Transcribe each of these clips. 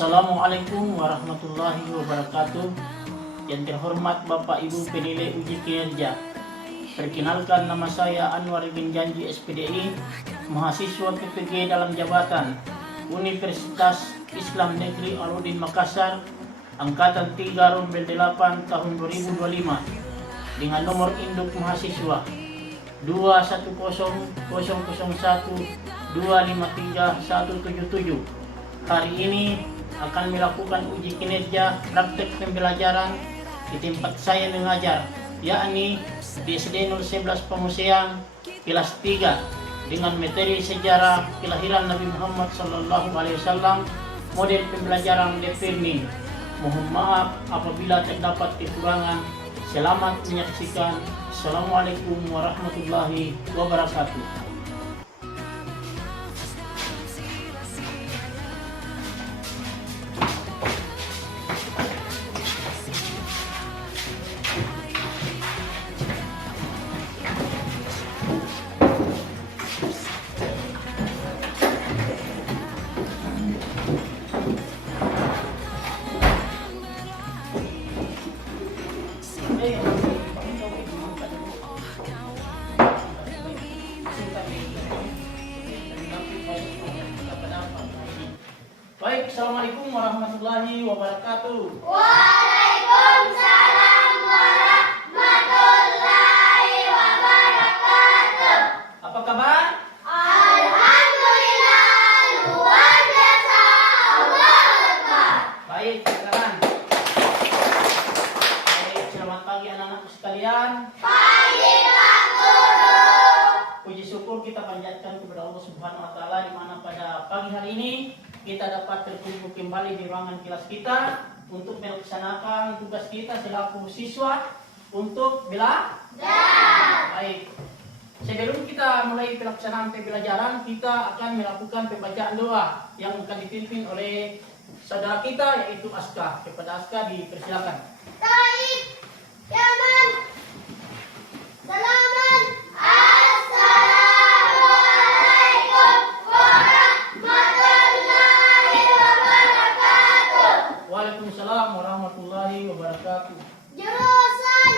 Assalamualaikum warahmatullahi wabarakatuh. Yang terhormat Bapak Ibu penilai uji kinerja, perkenalkan nama saya Anwar bin Janji SPDI, mahasiswa PPG dalam jabatan Universitas Islam Negeri Alauddin Makassar, Angkatan 3 Rombel 8 tahun 2025, dengan nomor induk mahasiswa 21001253177. Hari ini akan melakukan uji kinerja praktek pembelajaran di tempat saya mengajar, yakni di SD 011 Pamuseang kelas 3 dengan materi sejarah kelahiran Nabi Muhammad SAW, model pembelajaran learning. Mohon maaf apabila terdapat kekurangan. Selamat menyaksikan. Assalamualaikum warahmatullahi wabarakatuh. Baik, Assalamualaikum warahmatullahi wabarakatuh. Waalaikumsalam warahmatullahi wabarakatuh. Apa kabar? Alhamdulillah, luar biasa. Allahu Akbar. Baik, silakan. Baik, selamat pagi anak-anakku sekalian. Pagi Pak Guru. Puji syukur kita panjatkan kepada Allah Subhanahu wa taala di mana pada pagi hari ini kita dapat berkumpul kembali di ruangan kelas kita untuk melaksanakan tugas kita selaku siswa untuk belajar. Baik. Sebelum kita mulai pelaksanaan pembelajaran, kita akan melakukan pembacaan doa yang akan dipimpin oleh saudara kita yaitu Aska. Kepada Aska dipersilakan. Taib, Yaman, Salaman, Assalamualaikum warahmatullahi wabarakatuh. Waalaikumsalam warahmatullahi wabarakatuh. Jurusan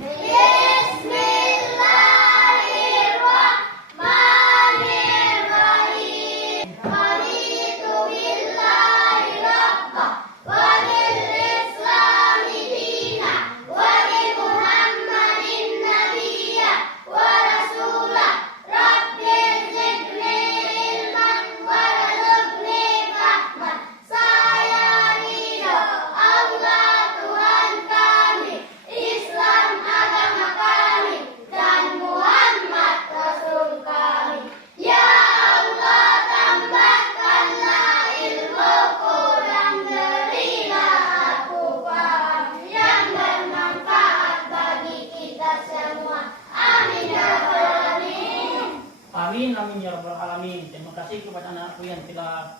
Bismillahirrahmanirrahim. Raditu billahi rabba wa bil islami dina wa bi Muhammadin nabiyya wa rasulah. Rabbil zidni ilman warzuqni fahman. Saya ridho Allah Tuhan kami, Islam agama kami, dan Muhammad Rasul kami. Ya Allah, tambahkanlah ilmuku dan berilah aku paham yang bermanfaat bagi kita semua. Amin ya rabbal alamin. Amin amin ya rabbal alamin. Terima kasih kepada anak-anakku yang telah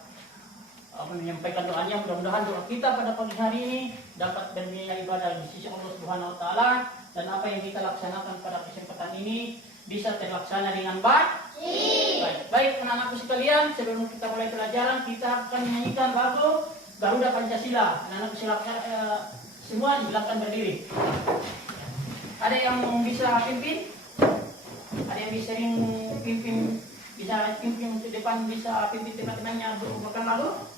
menyampaikan doanya. Mudah-mudahan doa kita pada pagi hari ini dapat bernilai ibadah di sisi Allah Subhanahu wa taala, dan apa yang kita laksanakan pada kesempatan ini bisa terlaksana dengan baik. Baik anak-anakku sekalian, sebelum kita mulai pelajaran kita akan menyanyikan lagu Garuda Pancasila. Anak-anakku silakan semua silakan berdiri. Ada yang bisa pimpin? Ada yang bisa pimpin untuk depan, bisa pimpin teman-temannya untuk membawakan lagu?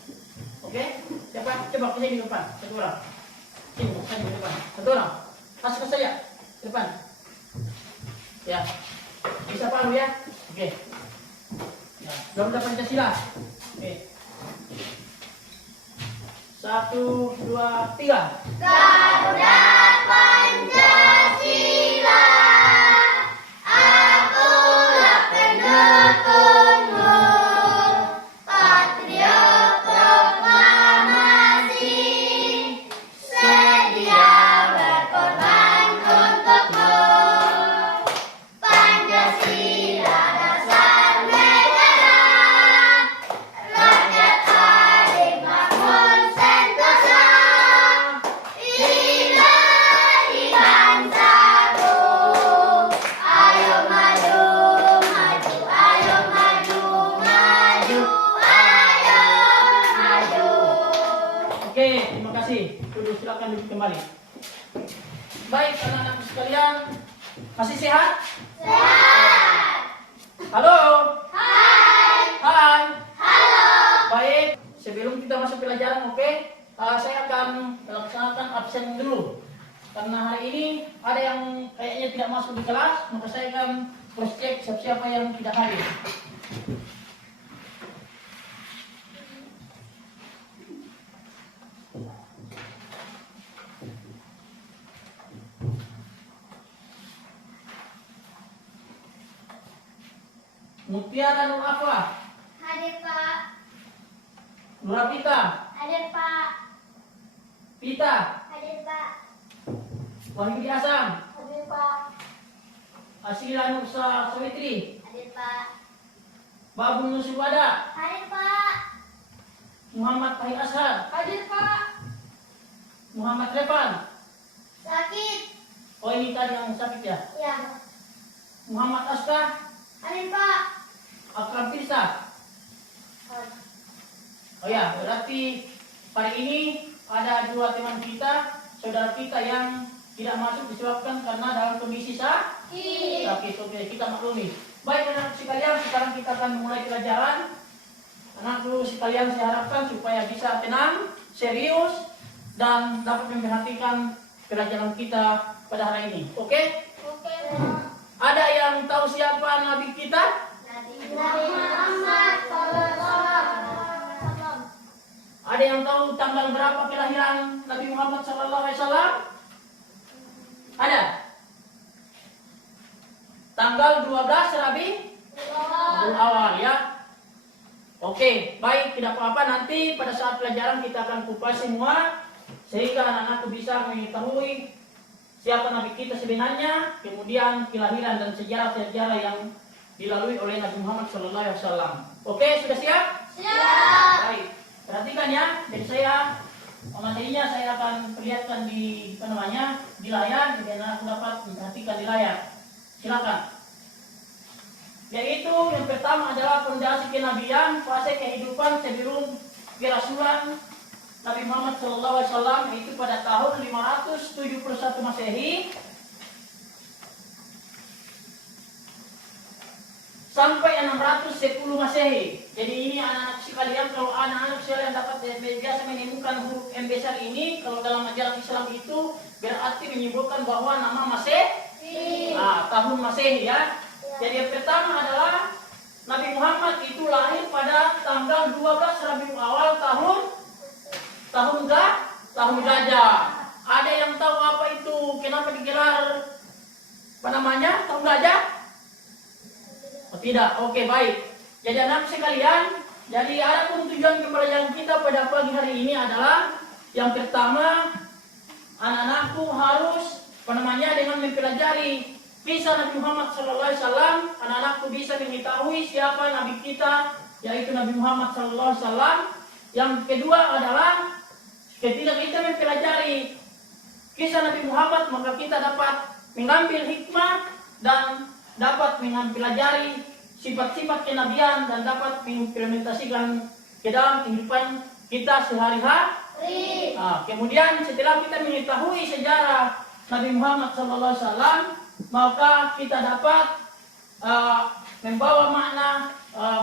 Oke, coba ke sini di depan, satu orang. Sini di depan, satu orang. Masuk ke saya, ke depan. Ya, bisa palu ya? Oke. Ya, Garuda Pancasila. Oke. 1, 2, 3. Garuda Pancasila, akulah pendukungmu, patriot proklamasi, sedia berkorban untukmu. Pancasila dasar negara, rakyat adil makmur sentosa. Ilahi duduk, silakan duduk kembali. Baik, anak-anak sekalian, masih sehat? Sehat. Halo? Hai. Hai. Halo. Baik, sebelum kita masuk pelajaran, oke? Saya akan melaksanakan absen dulu. Karena hari ini ada yang kayaknya tidak masuk di kelas, maka saya akan cross check siapa yang tidak hadir. Mutiara Nur Afwa, Hadir Pak. Nurapita, Hadir Pak. Pita, Hadir Pak. Wahyudi Asam, Hadir Pak. Asila Nur Sawitri, Hadir Pak. Babun Nusubada, Hadir Pak. Muhammad Fahid Ashar, Hadir Pak. Muhammad Revan. Sakit. Oh ini tadi yang sakit ya. Ya. Muhammad Asta, Hadir Pak. Akram Firsa. Oh ya, berarti hari ini ada dua teman kita, saudara kita yang tidak masuk disebabkan karena dalam kondisi sakit. Oke, kita maklumi. Baik anak sekalian, sekarang kita akan mulai pelajaran. Anakku sekalian, saya harapkan supaya bisa tenang, serius, dan dapat memperhatikan pelajaran kita pada hari ini. Oke? Oke. Ada yang tahu siapa Nabi kita? Nabi Muhammad SAW. Ada yang tahu tanggal berapa kelahiran Nabi Muhammad SAW? Ada? Tanggal 12 Rabiul Awal ya. Oke, baik, tidak apa-apa, nanti pada saat pelajaran kita akan kupas semua sehingga anak-anakku bisa mengetahui siapa Nabi kita sebenarnya, kemudian kelahiran dan sejarah-sejarah yang dilalui oleh Nabi Muhammad SAW. Oke, sudah siap? Siap. Baik, perhatikan ya. Jadi materinya saya akan perlihatkan di di layar, jadi anak dapat memperhatikan di layar. Silakan. Yaitu yang pertama adalah fondasi kenabian, fase kehidupan sebelum kerasulan Nabi Muhammad SAW, yaitu pada tahun 571 Masehi sampai 610 Masehi. Jadi ini anak-anak sekalian, kalau anak-anak sekalian dapat biasa menemukan huruf M besar ini, kalau dalam ajaran Islam itu berarti menyebutkan bahwa nama Masehi. Tahun Masehi ya. Jadi yang pertama adalah Nabi Muhammad itu lahir pada tanggal 12 Rabiul Awal tahun gajah. Ada yang tahu apa itu? Kenapa digelar tahun gajah? Oh, tidak. Oke, baik. Jadi anak sekalian, jadi ada pun tujuan pembelajaran kita pada pagi hari ini adalah yang pertama, anak-anakku harus dengan mempelajari kisah Nabi Muhammad SAW, anak-anakku bisa mengetahui siapa Nabi kita, yaitu Nabi Muhammad SAW. Yang kedua adalah ketika kita mempelajari kisah Nabi Muhammad, maka kita dapat mengambil hikmah dan dapat mempelajari sifat-sifat kenabian dan dapat mengimplementasikan ke dalam kehidupan kita sehari-hari. Kemudian setelah kita mengetahui sejarah Nabi Muhammad SAW, maka kita dapat membawa makna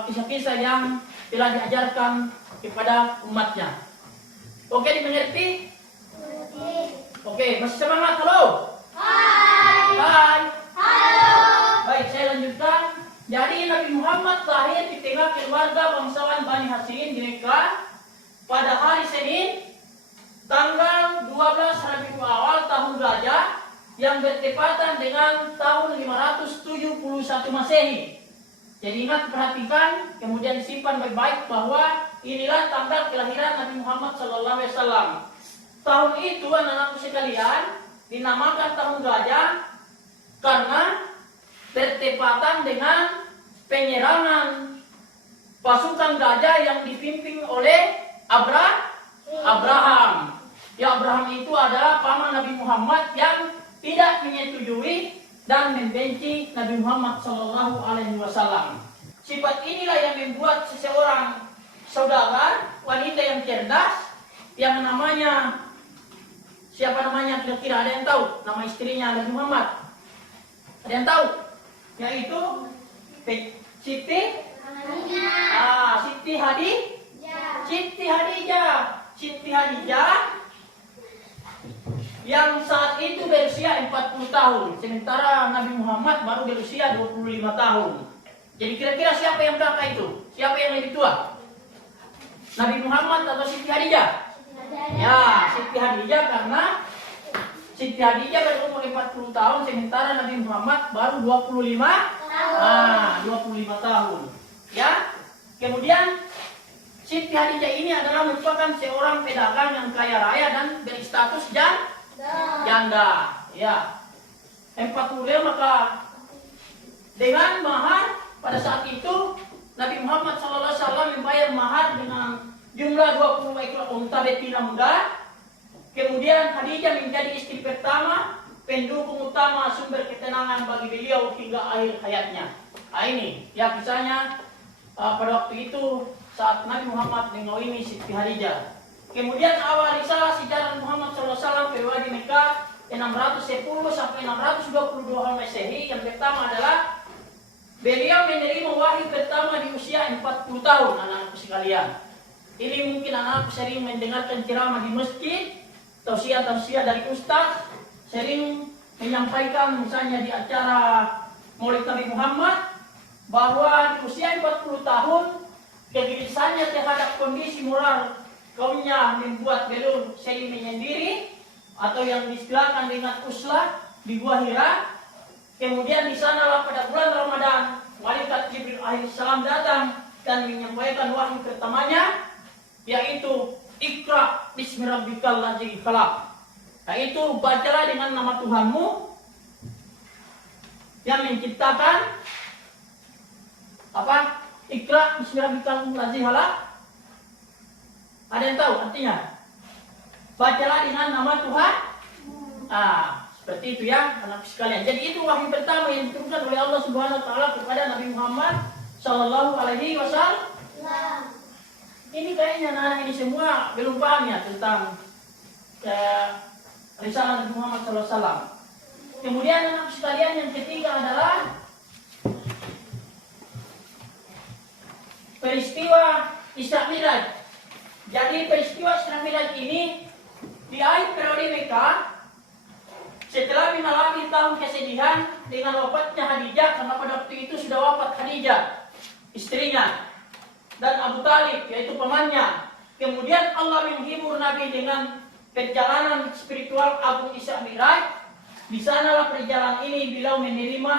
kisah-kisah yang telah diajarkan kepada umatnya. Oke, dimengerti? Oke, masih semangat? Halo? Hai. Halo. Baik, saya lanjutkan. Jadi Nabi Muhammad lahir di tengah keluarga bangsawan Bani Hashim di Mekah pada hari Senin, tanggal 12 Rabiul Awal tahun gajah yang bertepatan dengan tahun 571 Masehi. Jadi ingat, perhatikan, kemudian disimpan baik-baik bahwa inilah tanggal kelahiran Nabi Muhammad SAW. Tahun itu anak-anakku sekalian dinamakan tahun gajah karena bertepatan dengan penyerangan pasukan gajah yang dipimpin oleh Abraham. Ya, Abraham itu adalah paman Nabi Muhammad yang tidak menyetujui dan membenci Nabi Muhammad SAW. Sifat inilah yang membuat seseorang saudara wanita yang cerdas yang namanya Siapa namanya kira-kira? Ada yang tahu? Nama istrinya Nabi Muhammad. Ada yang tahu? Yaitu Siti Siti Hadijah. Siti Hadijah yang saat itu berusia 40 tahun. Sementara Nabi Muhammad baru berusia 25 tahun. Jadi kira-kira siapa yang kakak itu? Siapa yang lebih tua? Nabi Muhammad atau Siti Hadijah? Ya, Siti Hadijah, karena Siti Hadijah baru umur 40 tahun, sementara Nabi Muhammad baru 25 tahun. Ya. Kemudian Siti Hadijah ini adalah merupakan seorang pedagang yang kaya raya dan berstatus janda. Ya. 40, maka dengan mahar pada saat itu Nabi Muhammad SAW membayar mahar dengan jumlah 20 ekor unta betina muda. Kemudian Khadijah menjadi istri pertama, pendukung utama, sumber ketenangan bagi beliau hingga akhir hayatnya. Ini ya kisahnya pada waktu itu saat Nabi Muhammad mengawini Siti Hadijah. Kemudian awal risalah sejarah Muhammad SAW periode Mekah 610 sampai 622 Masehi. Yang pertama adalah beliau menerima wahyu pertama di usia 40 tahun, anak-anakku sekalian. Ini mungkin anak-anak sering mendengarkan ceramah di masjid, tausiah dari ustaz, sering menyampaikan misalnya di acara Maulid Nabi Muhammad bahwa di usia 40 tahun kegelisahannya terhadap kondisi moral kaumnya membuat beliau sering menyendiri atau yang disebutkan dengan uslah di Gua Hira. Kemudian di sanalah pada bulan Ramadan malaikat Jibril alaihissalam datang dan menyampaikan wahyu pertamanya, yaitu Iqra bismi rabbikal ladzi khalaq. Yaitu bacalah dengan nama Tuhanmu yang menciptakan. Apa? Iqra bismi rabbikal ladzi khalaq. Ada yang tahu artinya? Bacalah dengan nama Tuhan. Seperti itu ya, anak sekalian. Jadi itu wahyu pertama yang diturunkan oleh Allah Subhanahu wa taala kepada Nabi Muhammad sallallahu alaihi wasallam. Ini kayaknya anak-anak ini semua belum paham ya tentang risalah Nabi Muhammad sallallahu alaihi wasallam. Kemudian anak sekalian yang ketiga adalah peristiwa Isra Mi'raj. Jadi peristiwa Isra Mi'raj ini di akhir periode Mekah, setelah mengalami tahun kesedihan dengan wafatnya Khadijah, karena pada waktu itu sudah wafat Khadijah, istrinya, dan Abu Talib, yaitu pamannya. Kemudian Allah menghibur Nabi dengan perjalanan spiritual Agung Isra Mi'raj. Di sanalah perjalanan ini beliau menerima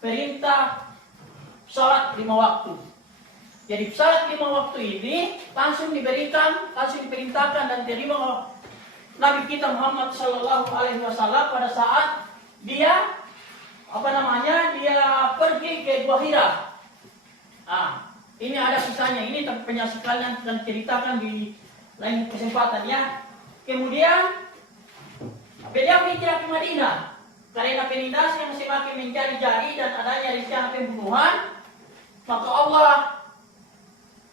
perintah salat 5 waktu. Jadi salat 5 waktu ini langsung diperintahkan dan diterima oleh Nabi kita Muhammad Sallallahu Alaihi Wasallam pada saat dia dia pergi ke Gua Hira. Ini ada kisahnya, ini banyak sekali yang akan ceritakan di lain kesempatan ya. Kemudian beliau hijrah ke Madinah karena penindasan yang semakin menjadi-jadi dan adanya rencana pembunuhan, maka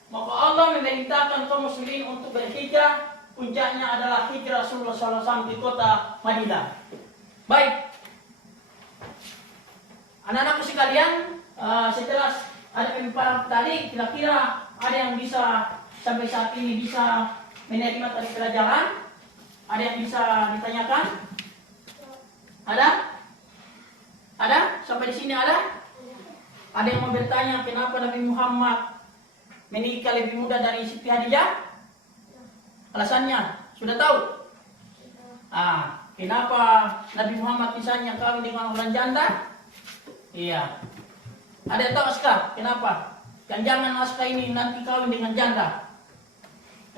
Allah memerintahkan kaum muslimin untuk berhijrah. Puncaknya adalah hijrah Rasulullah SAW di kota Madinah. Baik, anak-anakku sekalian, setelah ada pemaparan tadi, kira-kira ada yang bisa sampai saat ini bisa menerima tadi pelajaran? Ada yang bisa ditanyakan? Ada? Ada? Sampai di sini ada? Ada yang mau bertanya kenapa Nabi Muhammad menikah lebih muda dari Siti Hadijah? Alasannya sudah tahu? Kenapa Nabi Muhammad misalnya kawin dengan orang janda? Iya. Ada yang tahu Aska? Kenapa? Dan jangan Aska ini nanti kawin dengan janda.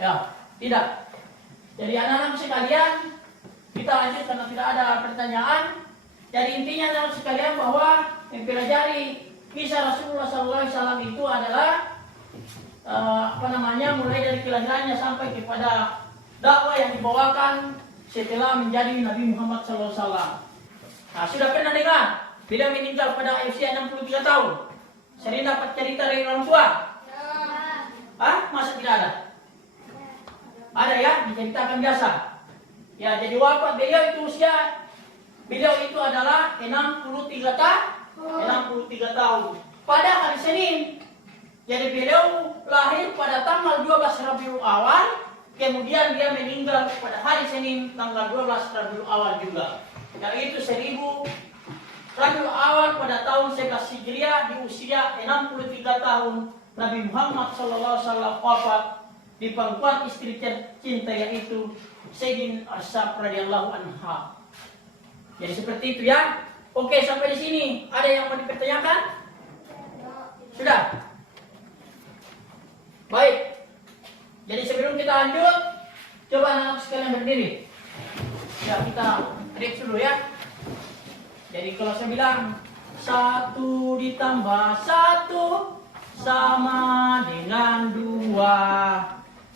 Ya, tidak. Jadi anak-anak sekalian, kita lanjut karena tidak ada pertanyaan. Jadi intinya anak sekalian bahwa mempelajari kisah Rasulullah SAW itu adalah mulai dari kelahirannya sampai kepada dakwah yang dibawakan setelah menjadi Nabi Muhammad SAW. Sudah pernah dengar beliau meninggal pada usia 63 tahun. Sering dapat cerita dari orang tua? Masa tidak ada? Ada ya, diceritakan biasa. Ya, jadi wafat beliau itu usia beliau itu adalah 63 tahun. Pada hari Senin. Jadi beliau lahir pada tanggal 12 Rabiul Awal, kemudian dia meninggal pada hari Senin tanggal 12 Rabiul Awal juga. Yaitu 1000 Rabiul Awal pada tahun 11 Hijriah di usia 63 tahun Nabi Muhammad SAW wafat di pangkuan istri tercinta yaitu Sayyidin Asyaf radhiyallahu anha. Jadi seperti itu ya. Oke, sampai di sini ada yang mau dipertanyakan? Sudah? Baik. Jadi sebelum kita lanjut, coba anak sekalian berdiri. Ya, kita read dulu ya. Jadi kalau saya bilang 1 ditambah 1 sama dengan 2.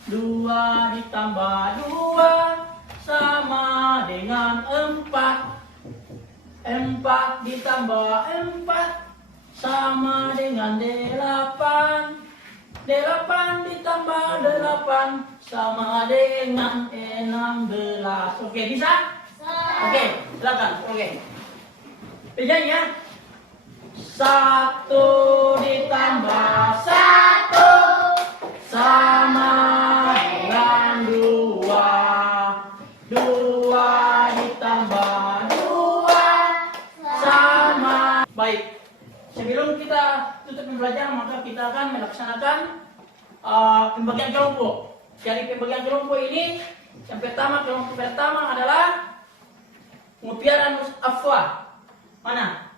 2 ditambah 2 sama dengan 4. 4 ditambah 4 sama dengan 8. 8 ditambah 8 sama dengan 16. Oke, bisa? Oke, silakan. Oke. Penyanyi ya. 1 ditambah 1 sama dengan 2. 2 ditambah 2 sama. Baik. Sebelum kita tutup pembelajaran, maka kita akan melaksanakan pembagian kelompok. Jadi pembagian kelompok ini, yang pertama, kelompok pertama adalah Mutiara Afwa. Mana?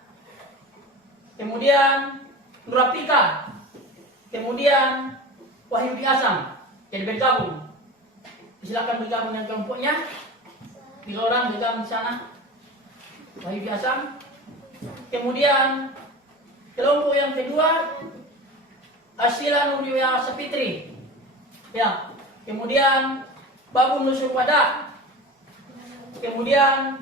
Kemudian Nurapika. Kemudian Wahyudi Asam. Jadi bergabung. Silakan bergabung dengan kelompoknya. 3 orang bergabung di sana. Wahyudi Asam. Kemudian kelompok yang kedua Asila Nurwiya Sapitri. Ya. Kemudian Babun Nusur Wada. Kemudian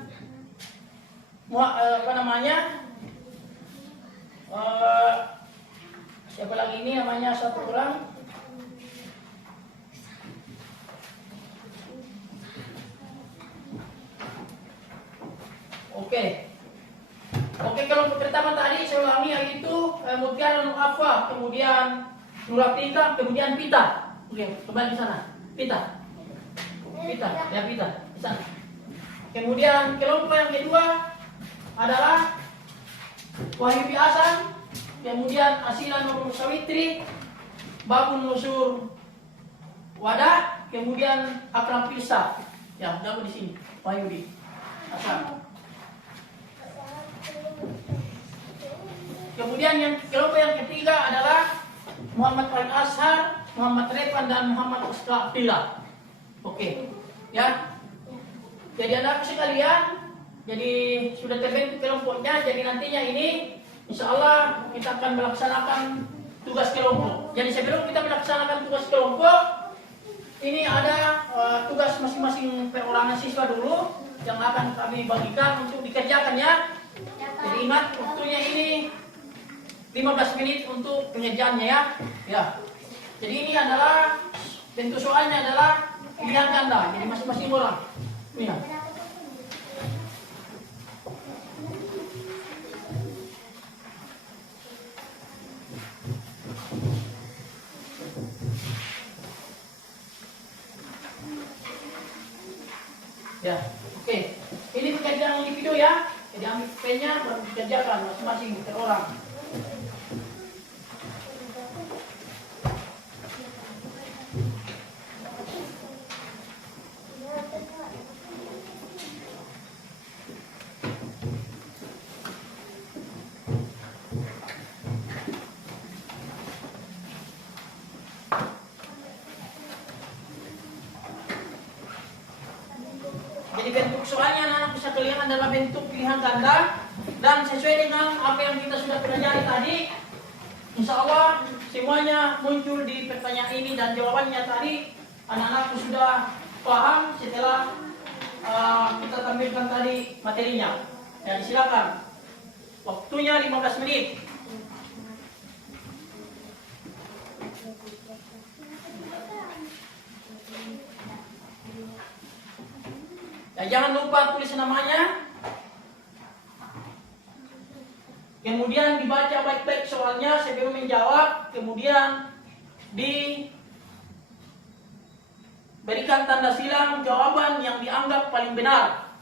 siapa lagi ini namanya satu orang? Oke, kelompok pertama tadi saya ulangi yaitu Mutiara Nur Afwa, kemudian Nurapika, kemudian Pita. Oke, kembali di sana. Pita, ya Pita, di sana. Kemudian kelompok yang kedua adalah Wahyudi Asam, kemudian Asila Nur Sawitri, Babun Nusur Wada, kemudian Akram Pilsa. Ya, gabung di sini. Wahyudi Asam. Kemudian yang kelompok yang ketiga adalah Muhammad Farid Ashar, Muhammad Revan dan Muhammad Ustaz Abdillah. Oke, ya. Jadi anak sekalian, jadi sudah terbentuk kelompoknya. Jadi nantinya ini, insya Allah kita akan melaksanakan tugas kelompok. Jadi sebelum kita melaksanakan tugas kelompok, ini ada tugas masing-masing perorangan siswa dulu yang akan kami bagikan untuk dikerjakan ya. Jadi ingat waktunya ini 15 menit untuk pengerjaannya ya. Ya. Jadi ini adalah bentuk soalnya adalah pilihan ganda. Jadi masing-masing orang. Ya. Ya, oke. Ini pekerjaan individu ya. Jadi ambil pennya baru dikerjakan masing-masing per orang. Jadi bentuk soalnya anak-anak bisa kelihatan adalah bentuk pilihan ganda dan sesuai dengan apa yang kita sudah pelajari tadi, insya Allah semuanya muncul di pertanyaan ini dan jawabannya tadi anak-anak sudah paham setelah kita tampilkan tadi materinya. Dan silakan waktunya 15 menit. Ya, jangan lupa tulis namanya. Kemudian dibaca baik-baik soalnya sebelum menjawab. Kemudian diberikan tanda silang jawaban yang dianggap paling benar.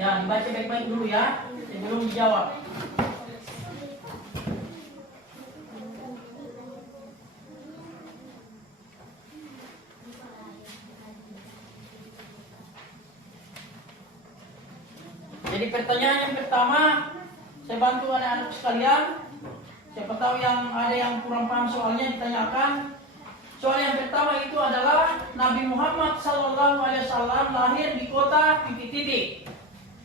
Ya, dibaca baik-baik dulu ya sebelum dijawab. Jadi pertanyaan yang pertama, saya bantu anak-anak sekalian. Siapa tahu yang ada yang kurang paham soalnya ditanyakan. Soal yang pertama itu adalah Nabi Muhammad SAW lahir di kota titik-titik.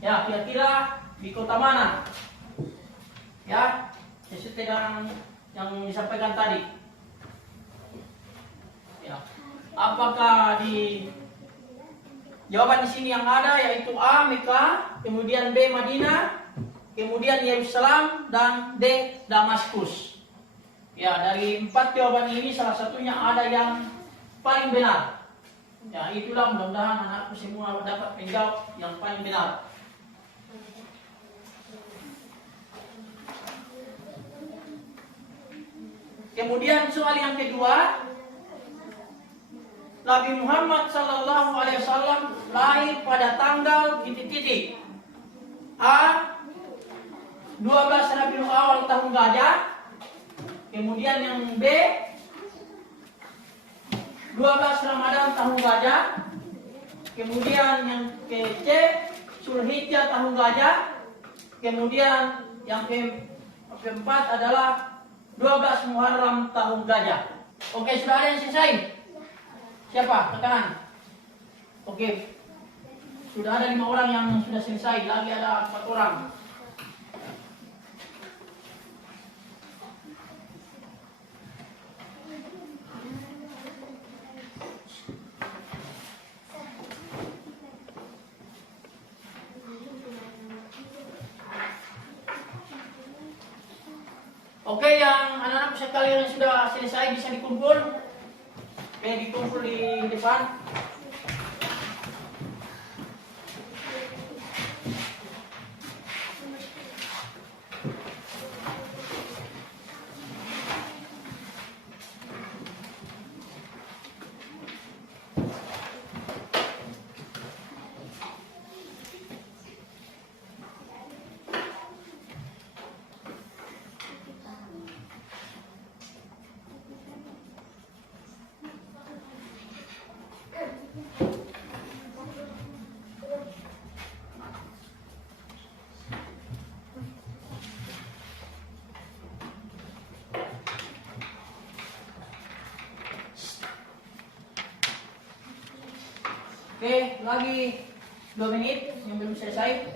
Ya, kira-kira di kota mana? Ya, sesuai dengan yang disampaikan tadi. Ya, apakah di jawaban di sini yang ada yaitu A. Mekah, kemudian B. Madinah, kemudian Yerusalem, dan D. Damaskus. Ya, dari 4 jawaban ini salah satunya ada yang paling benar. Ya, itulah mudah-mudahan anakku semua dapat menjawab yang paling benar. Kemudian soal yang kedua, Nabi Muhammad SAW lahir pada tanggal titik-titik. A. 12 Rabiul Awal tahun gajah. Kemudian yang B. 12 Ramadan tahun gajah. Kemudian yang C. Zulhijjah tahun gajah. Kemudian yang keempat adalah 12 Muharram tahun gajah. Oke, sudah ada yang selesai? Siapa? Tekan. Oke. Sudah ada 5 orang yang sudah selesai. Lagi ada 4 orang. Oke, yang anak-anak sekalian yang sudah selesai bisa dikumpul. Oke, dikumpul di depan. Oke, lagi 2 menit yang belum selesai.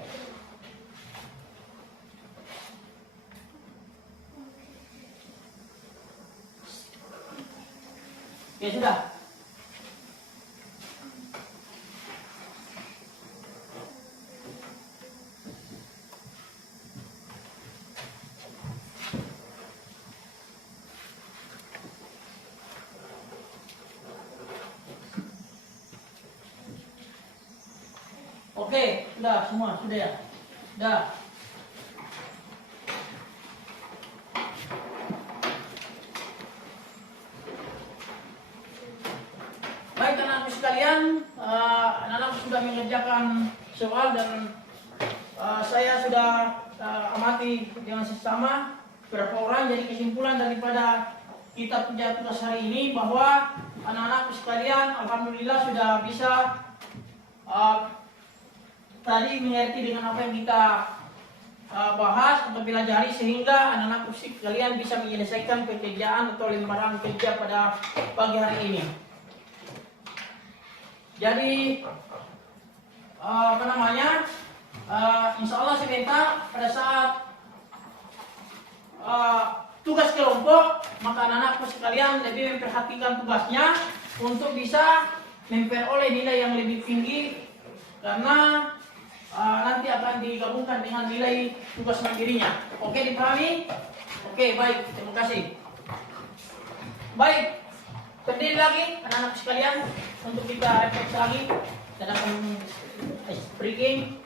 Oke, sudah. Oke, sudah semua, sudah ya? Sudah. Baik anak-anak sekalian, anak-anak sudah mengerjakan soal dan saya sudah amati dengan sesama berapa orang. Jadi kesimpulan daripada kita punya tugas hari ini bahwa anak-anak sekalian alhamdulillah sudah bisa tadi mengerti dengan apa yang kita bahas atau pelajari sehingga anak-anak kalian bisa menyelesaikan pekerjaan atau lembaran kerja pada pagi hari ini. Jadi insya Allah sebentar pada saat tugas kelompok maka anak-anakku sekalian lebih memperhatikan tugasnya untuk bisa memperoleh nilai yang lebih tinggi karena nanti akan digabungkan dengan nilai tugas mandirinya. Oke, dipahami? Oke, baik. Terima kasih. Baik. Berdiri lagi anak-anak sekalian untuk kita refresh lagi. Kita akan breaking.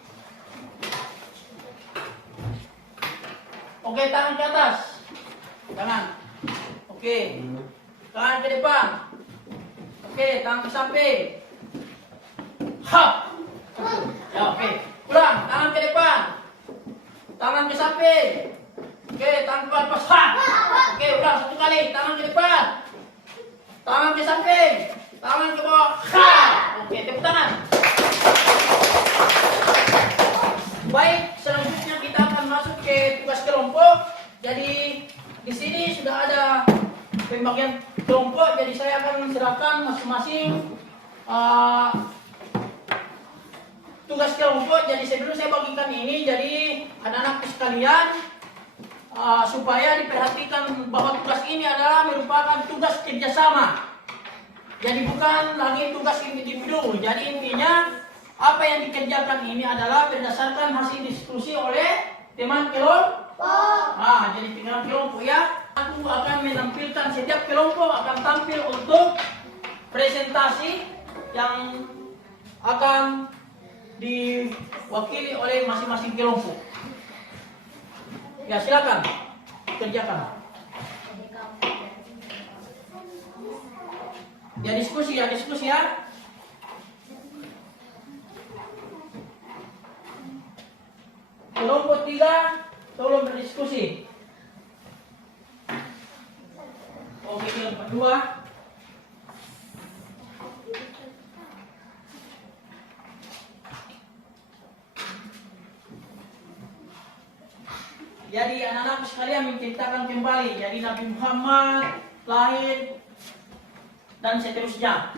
Oke, tangan ke atas. Tangan. Oke. Tangan ke depan. Oke, tangan ke samping. Hap. Ya, oke. Ulang, tangan ke depan. Tangan ke samping. Oke, tangan ke depan pas. Hap. Oke, ulang satu kali. Tangan ke depan. Tangan ke samping. Tangan ke bawah. Hap. Oke, tepuk tangan. Baik, selanjutnya kita akan masuk ke tugas kelompok. Jadi di sini sudah ada pembagian kelompok. Jadi saya akan serahkan masing-masing tugas kelompok. Jadi sebelum saya bagikan ini, jadi anak-anak sekalian supaya diperhatikan bahwa tugas ini adalah merupakan tugas kerjasama. Jadi bukan lagi tugas individu. Jadi intinya apa yang dikerjakan ini adalah berdasarkan hasil diskusi oleh teman kelompok. Jadi teman kelompok ya. Aku akan menampilkan, setiap kelompok akan tampil untuk presentasi yang akan diwakili oleh masing-masing kelompok. Ya, silakan kerjakan. Ya, diskusi ya. Kelompok 3 tolong berdiskusi. Oke, kelompok 2. Jadi anak-anak sekalian menceritakan kembali. Jadi Nabi Muhammad lahir dan seterusnya.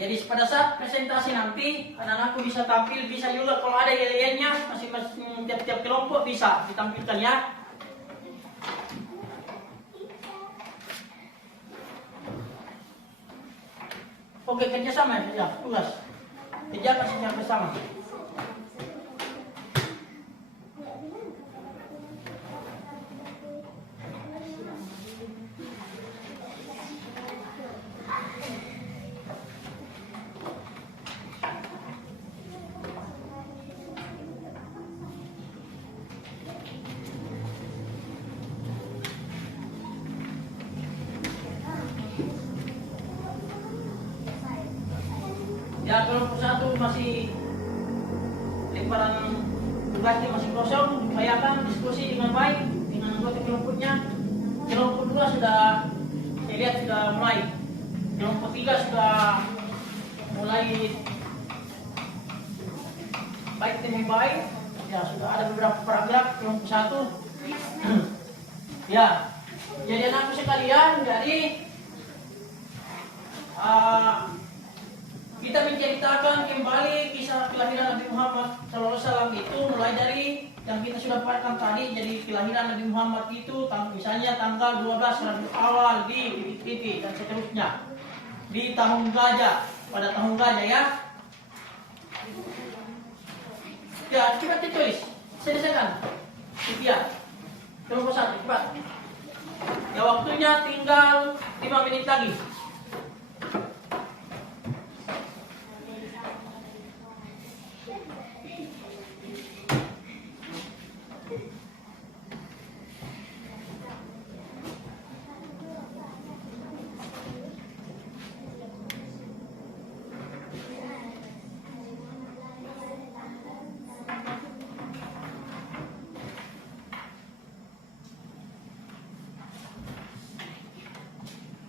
Jadi pada saat presentasi nanti anak-anakku bisa tampil, bisa juga kalau ada yel-yelnya masing-masing tiap-tiap kelompok bisa ditampilkan ya. Oke, kerjasama ya, tugas kerjakan secara bersama. Ya, kelompok 1 masih lemparan tugasnya masih kosong, upayakan diskusi dengan baik dengan anggota kelompoknya. Kelompok 2 sudah saya lihat sudah mulai. Kelompok 3 sudah mulai baik demi baik. Ya, sudah ada beberapa paragraf kelompok 1. Ya, jadi anakku sekalian, jadi kita menceritakan kembali kisah kelahiran Nabi Muhammad SAW itu mulai dari yang kita sudah paparkan tadi. Jadi kelahiran Nabi Muhammad itu misalnya tanggal 12 Rabiul Awal di titik-titik dan seterusnya di tahun gajah, pada tahun gajah ya. Ya, cepat ditulis, selesaikan. Lihat, kelompok 1 cepat. Ya, waktunya tinggal 5 menit lagi.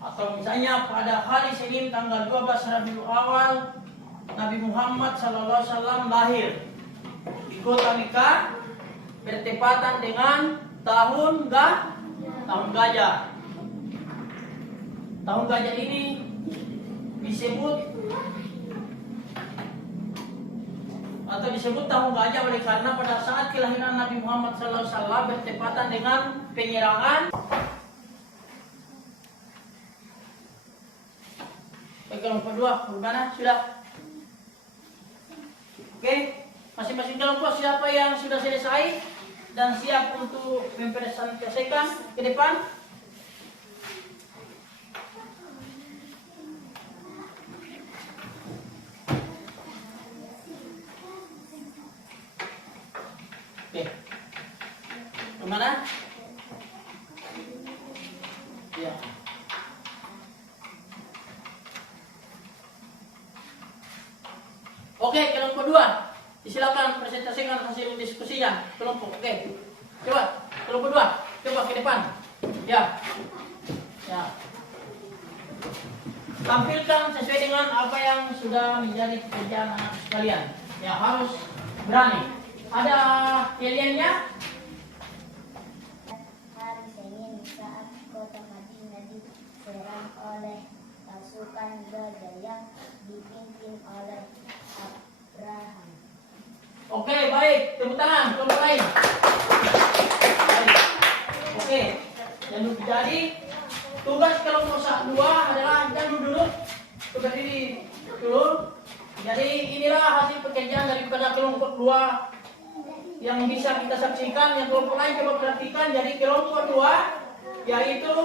Atau misalnya pada hari Senin tanggal 12 Rabiul Awal Nabi Muhammad SAW lahir di kota Mekah bertepatan dengan tahun gajah. Tahun gajah ini disebut tahun gajah oleh karena pada saat kelahiran Nabi Muhammad SAW bertepatan dengan penyerangan. Baik, kelompok 2 bagaimana? Sudah? Oke, masing-masing kelompok siapa yang sudah selesai dan siap untuk mempresentasikan ke depan? Oke, kemana? Ya. Oke, kelompok 2. Silakan presentasikan hasil diskusinya kelompok. Oke. Coba kelompok 2, coba ke depan. Ya. Ya. Tampilkan sesuai dengan apa yang sudah menjadi pekerjaan anak sekalian. Ya, harus berani. Ada pilihannya? Hari Senin saat kota Madinah diserang oleh pasukan gajah yang dipimpin oleh Abraham. Oke, baik. Tepuk tangan kelompok lain. Baik. Oke. Jadi tugas kelompok 2 adalah kita duduk. Tugas ini dulu. Jadi inilah hasil pekerjaan daripada kelompok 2 yang bisa kita saksikan. Yang kelompok lain coba perhatikan. Jadi kelompok 2 yaitu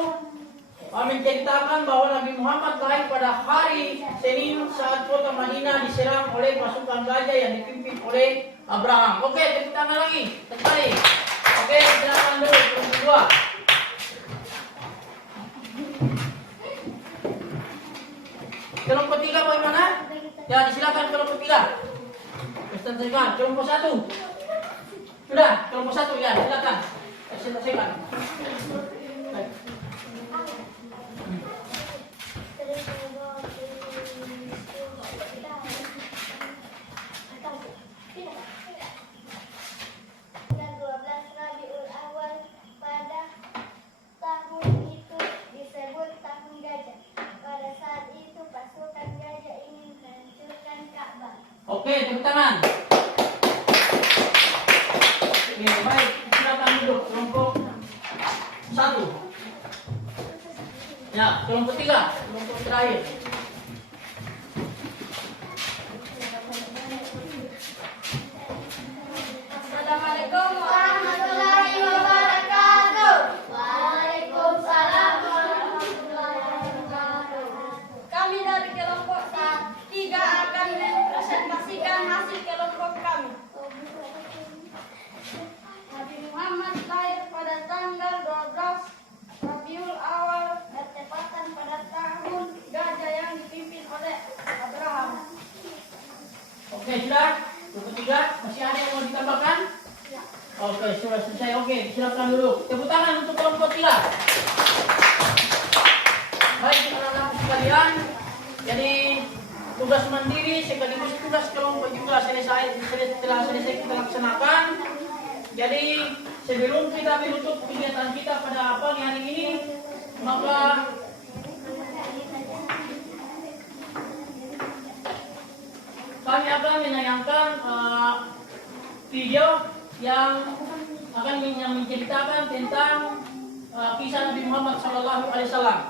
menceritakan bahwa Nabi Muhammad lahir pada hari Senin saat kota Madinah diserang oleh pasukan gajah yang dipimpin oleh Abraham. Oke, tepuk tangan lagi. Terbaik. Oke, silakan dulu kelompok 2. Kelompok 3 bagaimana? Ya, disilakan kelompok 3. Presentasikan kelompok 1. Sudah, kelompok 1 ya, silakan. Presentasikan. Baik. Dan 12 Rabiul Awal pada tahun itu disebut tahun gajah. Pada saat itu pasukan gajah ingin menghancurkan Ka'bah. Oke, tepuk tangan. Oke, baik. Silakan duduk kelompok 1. Ya, kelompok 3, kelompok terakhir. Assalamualaikum warahmatullahi wabarakatuh. Waalaikumsalam warahmatullahi wabarakatuh. Kami dari kelompok 3 akan mempresentasikan hasil kelompok kami. Nabi Muhammad lahir pada tanggal 12 Rabiul Awal bertepatan pada tahun gajah yang dipimpin oleh Abraham. Oke, sudah? Kelompok 3, masih ada yang mau ditambahkan? Oke, sudah selesai. Oke, silakan dulu. Tepuk tangan untuk kelompok 3. Baik, anak-anak sekalian. Jadi tugas mandiri sekaligus tugas kelompok juga telah selesai kita laksanakan. Jadi sebelum kita menutup kegiatan kita pada pagi hari ini, maka kami akan menayangkan video yang akan menceritakan tentang kisah Nabi Muhammad SAW.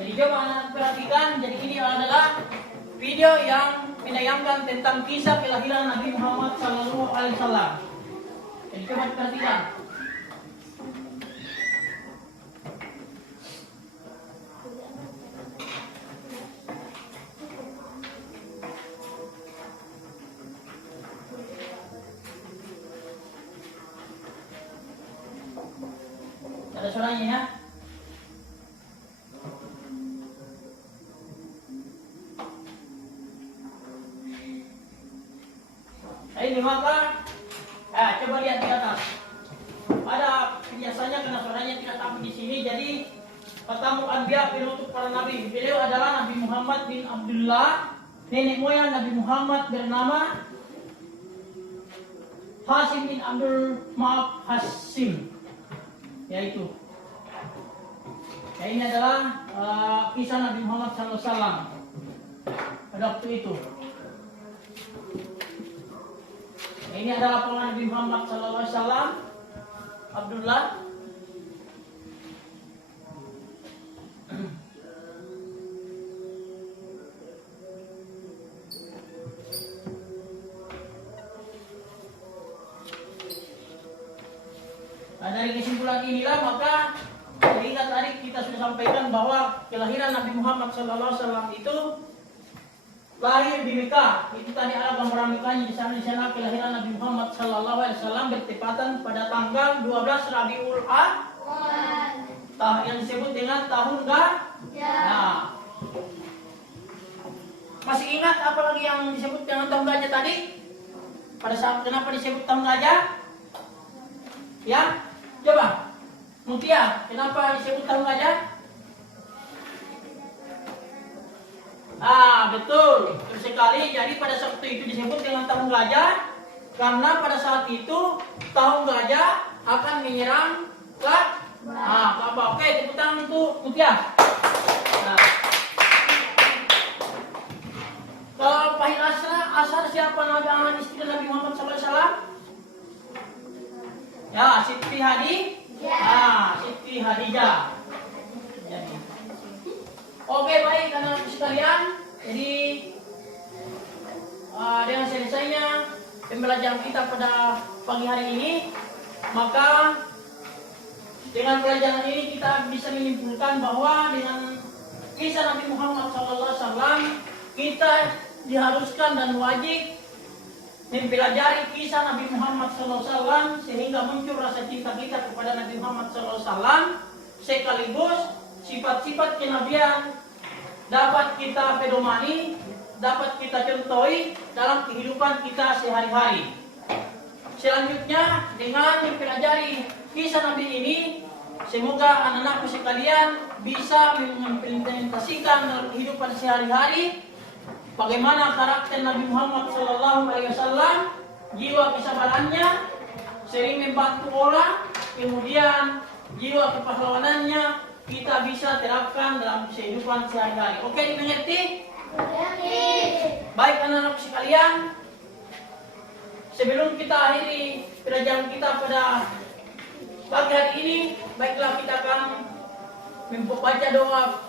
Jadi coba anak perhatikan, jadi ini adalah video yang menayangkan tentang kisah kelahiran Nabi Muhammad SAW. Jadi coba perhatikan. Ada suaranya ya. Ini maka, coba lihat di atas. Ada biasanya karena suaranya tidak sampai di sini, jadi Khatamul Anbiya, penutup para nabi. Beliau adalah Nabi Muhammad bin Abdullah. Nenek moyang Nabi Muhammad bernama Hasim bin Abdul Maaf Hasim. Yaitu. Ya, ini adalah kisah Nabi Muhammad SAW pada waktu itu. Ini adalah pengalan Nabi Muhammad SAW, Abdullah. Nah, dari kesimpulan inilah maka ingat tadi kita sudah sampaikan bahwa kelahiran Nabi Muhammad SAW itu lahir di Mekah. Itu tadi ada gambaran Mekahnya di sana kelahiran Nabi Muhammad SAW bertepatan pada tanggal 12 Rabiul Awal yang disebut dengan tahun Gajah. Nah, masih ingat apa lagi yang disebut dengan tahun Gajah tadi? Pada saat kenapa disebut tahun Gajah? Ya, coba Mutia, kenapa disebut tahun Gajah? Betul, betul sekali. Jadi pada saat itu disebut dengan tahun gajah karena pada saat itu tahun gajah akan menyerang Ka'bah. Oke, tepuk tangan untuk Mutia. Nah, kalau Pahil asal siapa nama istri Nabi Muhammad SAW? Ya, Siti Hadijah. Jadi. Oke, baik anak-anak sekalian. Jadi dengan selesainya pembelajaran kita pada pagi hari ini, maka dengan pelajaran ini kita bisa menyimpulkan bahwa dengan kisah Nabi Muhammad SAW kita diharuskan dan wajib mempelajari kisah Nabi Muhammad SAW sehingga muncul rasa cinta kita kepada Nabi Muhammad SAW, sekaligus sifat-sifat kenabian dapat kita pedomani, dapat kita contohi dalam kehidupan kita sehari-hari. Selanjutnya dengan mempelajari kisah Nabi ini, semoga anak-anakku sekalian bisa mengimplementasikan dalam kehidupan sehari-hari bagaimana karakter Nabi Muhammad SAW, jiwa kesabarannya, sering membantu orang, kemudian jiwa kepahlawanannya kita bisa terapkan dalam kehidupan sehari-hari. Oke, dimengerti? Baik anak-anak sekalian, sebelum kita akhiri pelajaran kita pada pagi hari ini, baiklah kita akan membaca doa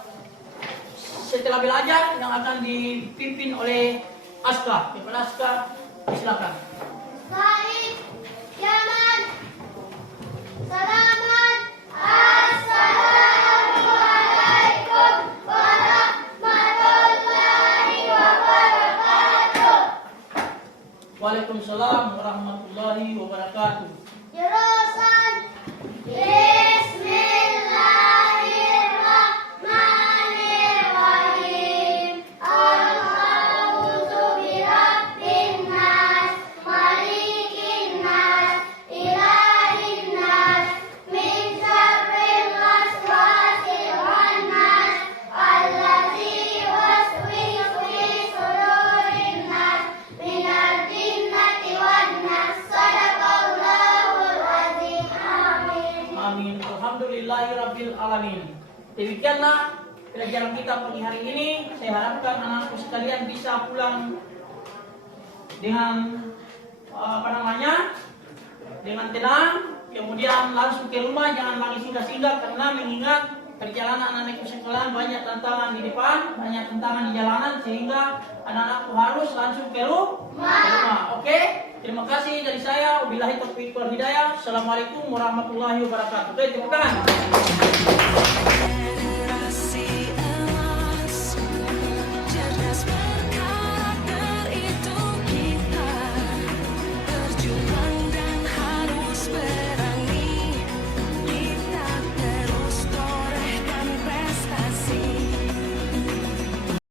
setelah belajar yang akan dipimpin oleh Aska. Kepada Aska, silakan. Baik, Yaman. Selamat. Assalamualaikum warahmatullahi wabarakatuh. Waalaikumsalam warahmatullahi wabarakatuh. Jurusan Bismillahirrahmanirrahim. A'udzu birabbin nas, malikin nas, ilahin nas, min syarril waswasil khannas, allazi yuwaswisu fi sudurin nas, minal jinnati wan nas. Sadaqallahul azim. Amin. Amin. Alhamdulillahirabbil alamin. Demikianlah pelajaran kita pagi hari ini. Saya harapkan anak-anakku sekalian bisa pulang dengan dengan tenang, kemudian langsung ke rumah, jangan lagi singgah-singgah karena mengingat perjalanan anak-anakku sekalian banyak tantangan di depan, banyak tantangan di jalanan sehingga anak-anakku harus langsung ke rumah. Oke? Terima kasih dari saya. Wabillahi taufiq wal hidayah. Assalamualaikum warahmatullahi wabarakatuh. Oke, tepuk tangan.